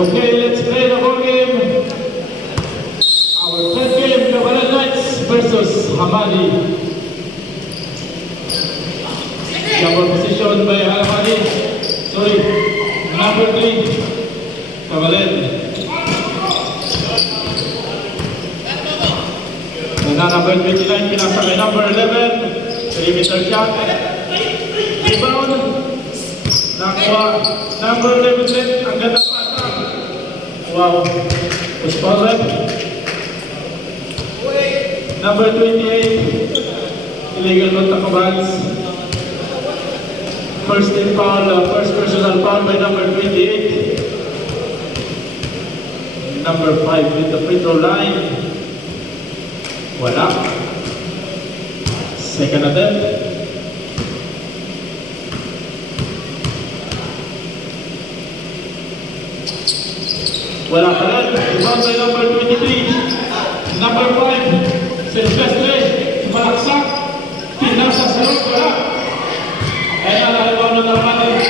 Okay, let's play the whole game. Our third game, Cavalan Knights versus Hamadi. Number position by Hamadi. Sorry, number 3, Cavalan. And now number 29, pinasa kay number 11. 3-meter shot. Rebound. Nakuha. Number 11, ang ganda pa. Wow. Was foul red. Number 28, illegal contact of hands. First team foul, first personal foul by number 28. Number 5 with the free throw line. Wala. Second attempt. Wala pa rin. Rebound by number 23. Number 5, Silvestre. Malaksak. Pinasa sa loob. Wala. Ayan na, rebound na naman.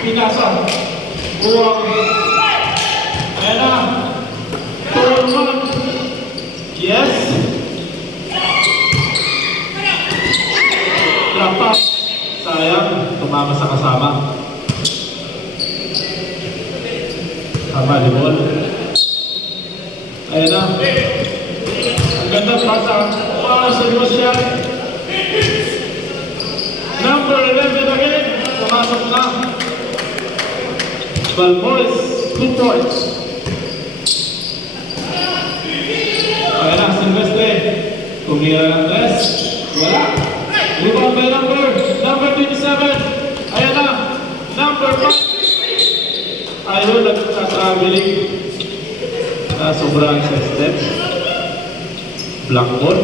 Pinasa. Buwang. Ayan na. 2-1. Yes. Drop up. Sayang. Tumama sa kasama. Tama, di ball. Ayan na. Ang ganda pasa. Para sa Russia. Number 11 again. Pumasok na. Balboys, 2 points. Ayan na, Silvestre. Tumira ng tres. Wala. Rebound by number 27. Ayan na. Number 5. Ayun, nagtatraveling na sobrang sa step. Black ball.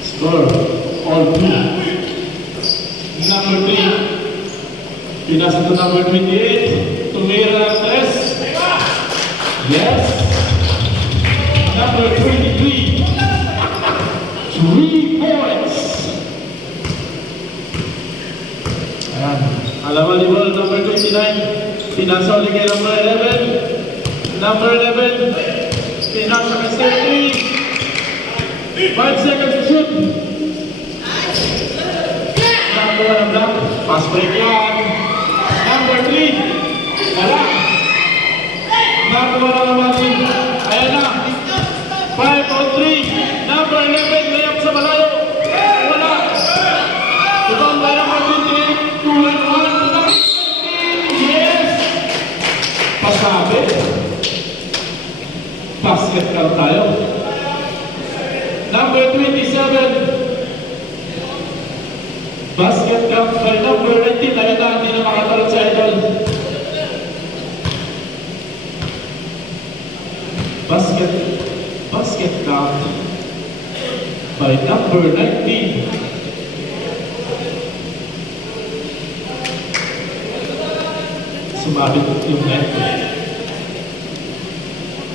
Score, all 2. Number 3. Pinasa to number 28. Tumira ng tres. Yes. Number 23. 3 points. Ayan. Alaman ni ball, number 29. Pinasa ulit kay number 11. Number 11. Pinasa kay Stephy. 5 seconds to shoot. Number 1 ang block. Pass break yan. Number 3. Wala. Number 1 ang naman. Ayan na. 5 on 3. Number 11. Layup sa malayo. Wala. Ibang by number 28. 2-1. Yes. Pasabi. Basket card tayo. Number 27. Basket card by number 19. Ayan na, hindi na makatalot sa idol. Basket card by number 19. Sumabit yung net.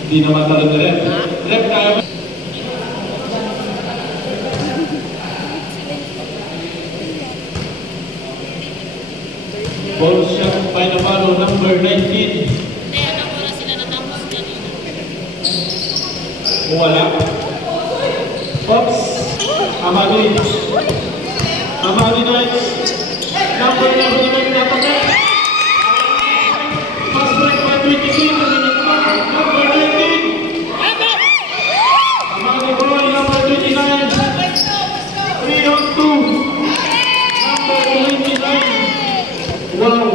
Hindi naman talaga rin. Rep tayo. Ball shot by Navarro, number 19. Wala. Oops. Hamadi Knights. Number 11 natin. Pass break by 23. Number 19. Hamadi boy, number 29. 3 on 2. Number 29. Wow.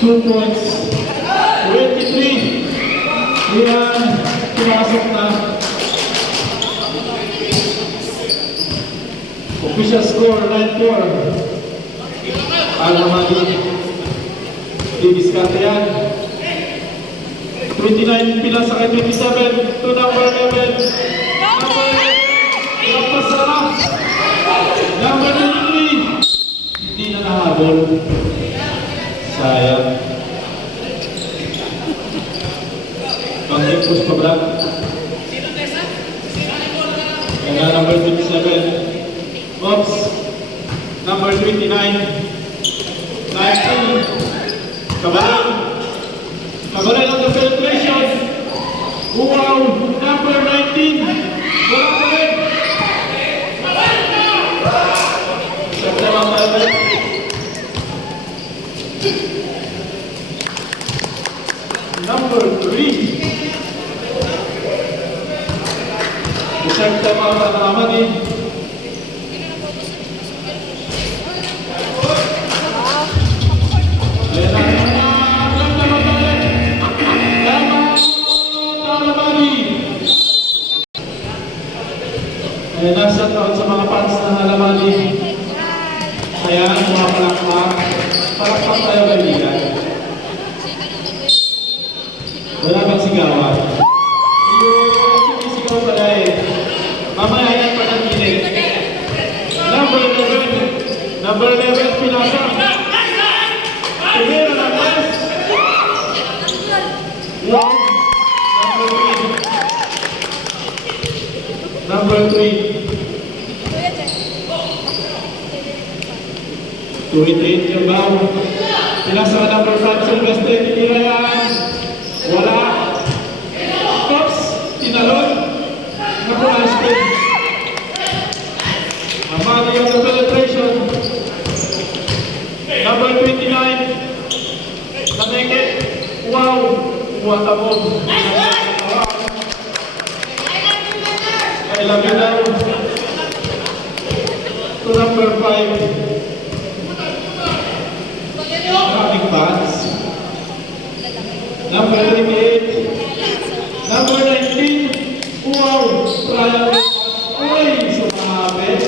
2 points. 23. Yan. Pumasok na. Official score 9-4. Hamadi. Didiskarte yan. 29 pinasa kay 27 to number 11. Number 11. Napasara. Number 23. Hindi na nahabol. Sayang. Pang-impus pa Brad. Kaya number 27. Oops. Number 29. shout out sa mga fans ng Alamani. Kaya mga palakpak. Palakpak tayo kaibigan. Wala bang sigawan? Yung sumisigaw pala eh. Mamaya yan pa ng kinig. Number 11, Pinasa. Primero na pass. One. Number 3. 2-8 yung bow. Pinasa ka number 5, Silvestre. Tinira yan. Wala. Cops. Tinalon. Napulastin. Amati yung the penetration. Number 29. Nameke. Wow. What a move. I love you now. To number 5. Traffic pass. Number 38. Number 19. Wow. Trial pass. Uy. Sumabit.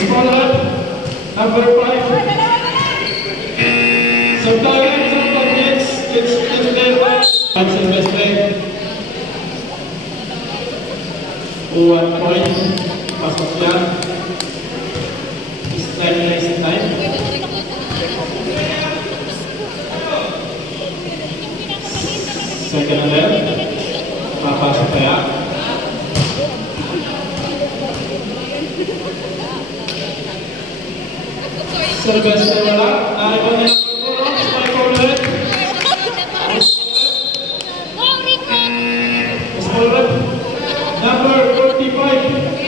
Scholar. Number 5. Sometimes it's there. That's investment. 1 point. Pasok yan. Is time. Second and left. Papasok kaya. Silvestre wala. Naripan niya ng pagpuro. Spike ulit. Scholar. Number 45.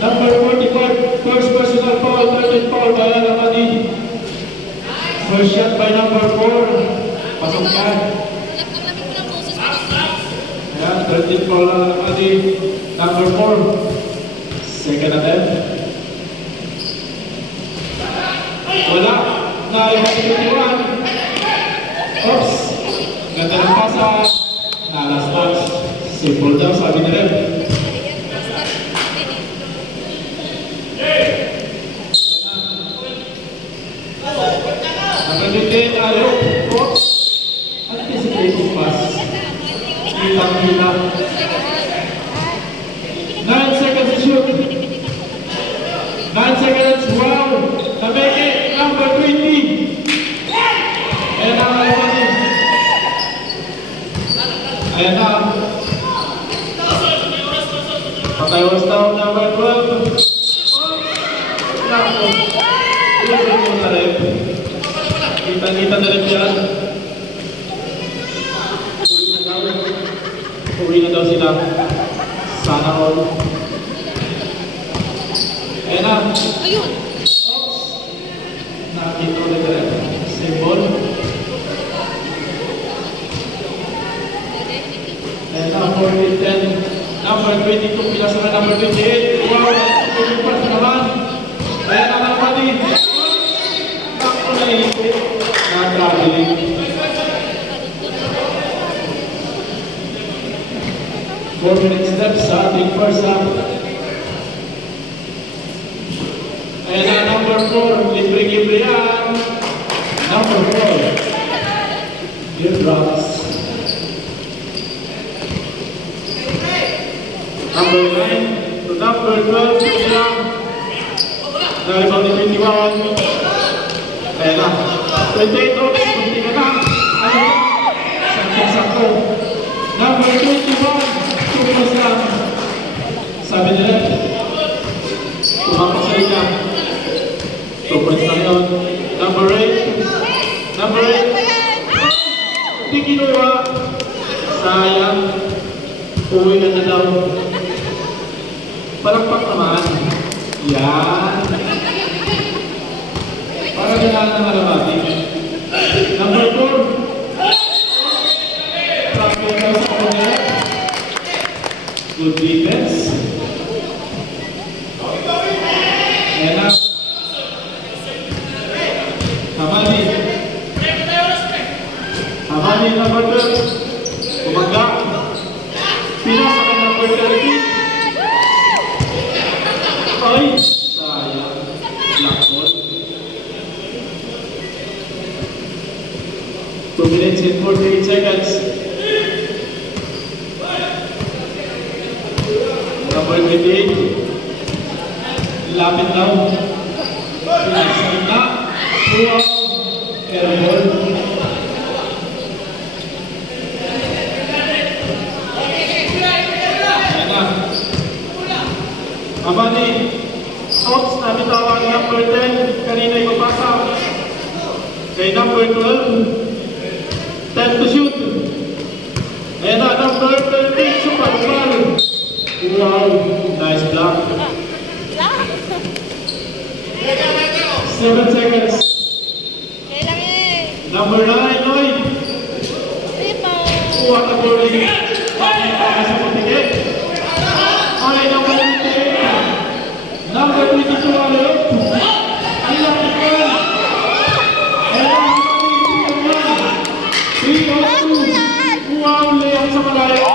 Number 45, first personal foul, 13 foul by Alamani. First shot by number 4. Pasok yan. Ayan, 13 foul na Alamani. Number 4. Second attempt. Wala. Nariwan 21. Oops. Ganda ng pasa. Nalastas. Simple daw, sabi ni Rep. Nagalitin, ayaw. Oops. Anticipating pass. Kitang-kita. 9 seconds to shoot. 9 seconds. Wow. Nameke. Number 20. Ayan na, Alamani. Ayan na. Patay was down, number 12. Nako. Ilan mo na rin. Kita-kita na rin yan. Uwi na daw sila. Sana all. Ayan na. Ayun. Nakakita ulit rin. Symbol. Ayan na, 14-10. Number 22, pinasa na number 28. Wow, tumipas naman. Ayan na Alamani. Nakako na ilipit. Nag-traveling. Four minutes left sa ating first half. Ayan na number 4, libre-libre yan. Number 4, Dear Drops. Number 9 to number 12, Silang. Naribaw ni 21. Ayan na. 28 open, kunti ka na. Ayan. Sakto-sakto. Number 21, Tumas lang. Sabi nila, tumakas sa ika. 2 points lang yun. Number 8. Number 8. Hindi kinuha. Sayang. Uwi ka na daw. Palakpak naman. Yan. Para ganahan ng Alamani. Number 4. Traffic daw sa kanya. Good defense. Amani number 12. Kumangga. Pinasa ka number 13. Ay, sayang. Black ball. 2 minutes and 48 seconds. Number 28. Lapit daw. Pinasa na. Wow. Air ball. Amani, Ops na bitawan number 10, kanina ipapasa. Kay number 12, 10 to shoot. Ayan na, number 13, super foul. Wow, nice block. 7 seconds. Number 9, Lloyd. What a goalie. Sa patigit. Okay, number 28. Number 22 ulit. Ilang ikaw. Ayan, 3-2. Wow, layang sa malayo.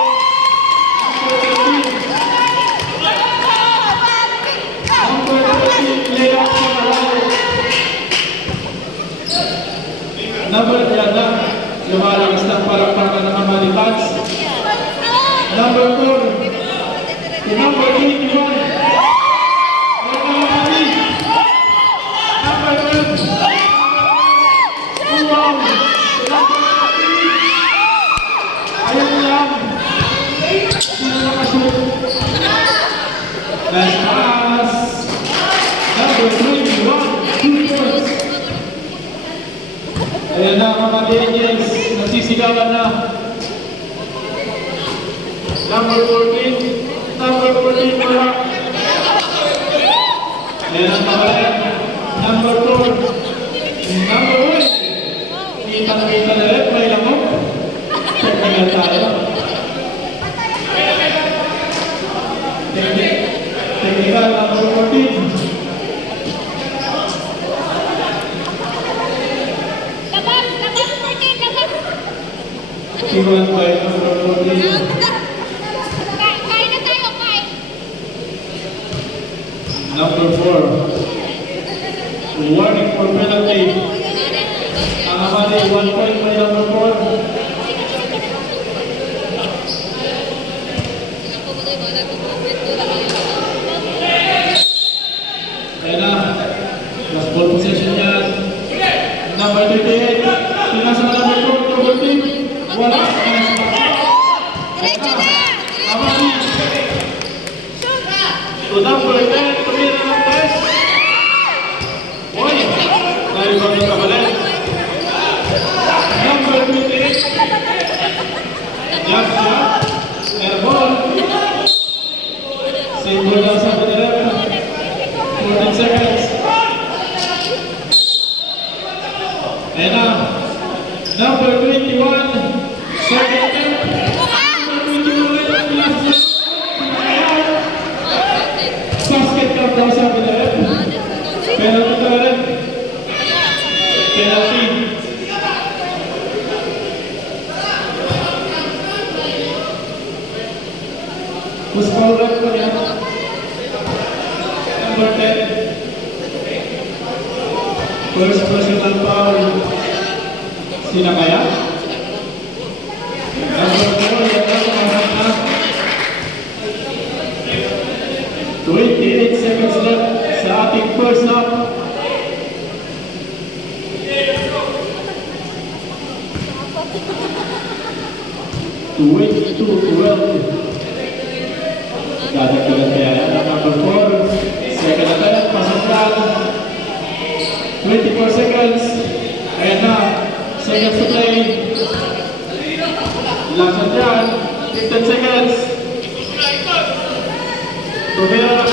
Number 13, layang sa malayo. Number 3, lumalang isang palakpakan ng Amani Pats. Number 4, number 81. Nice pass. Number 21. 2 points. Ayan na mga Angels. Nagsisigawan na. Number 14. Number 14 wala. Ayan ang kabalan. Number 4. Number 1. Kita na rin. May lamok. Check na lang tayo. Technical number 14. Iwan by number 14. Number 4. Warning for penalty. Ang Amani, 1 point by number 4. Ayan na. Last ball possession yan. Number 38. Pinasa na number 4. Number 3. Wala. Amani. To number 10. Tumira ng test. Boy. Dahil kami kabalan. Number 28. Yes, yeah. Air ball. Same ball lang sa Pederep. 14 seconds. Ayan na. Number 21. Second attempt. Number 21. Basket count daw sa Pederep. Penalty ka rin. Penalty. Mas foul rep ko yan. Number 10. First personal foul. Sina kaya? Number 4. Yan na kumahan na. 28 seconds left sa ating first half. To 12. Dadagdagan kaya yan. Number 4. Second attempt. Pasok lang. 24 seconds. Ayan na. Seconds to play. Laksan dyan. 15 seconds. Tumira na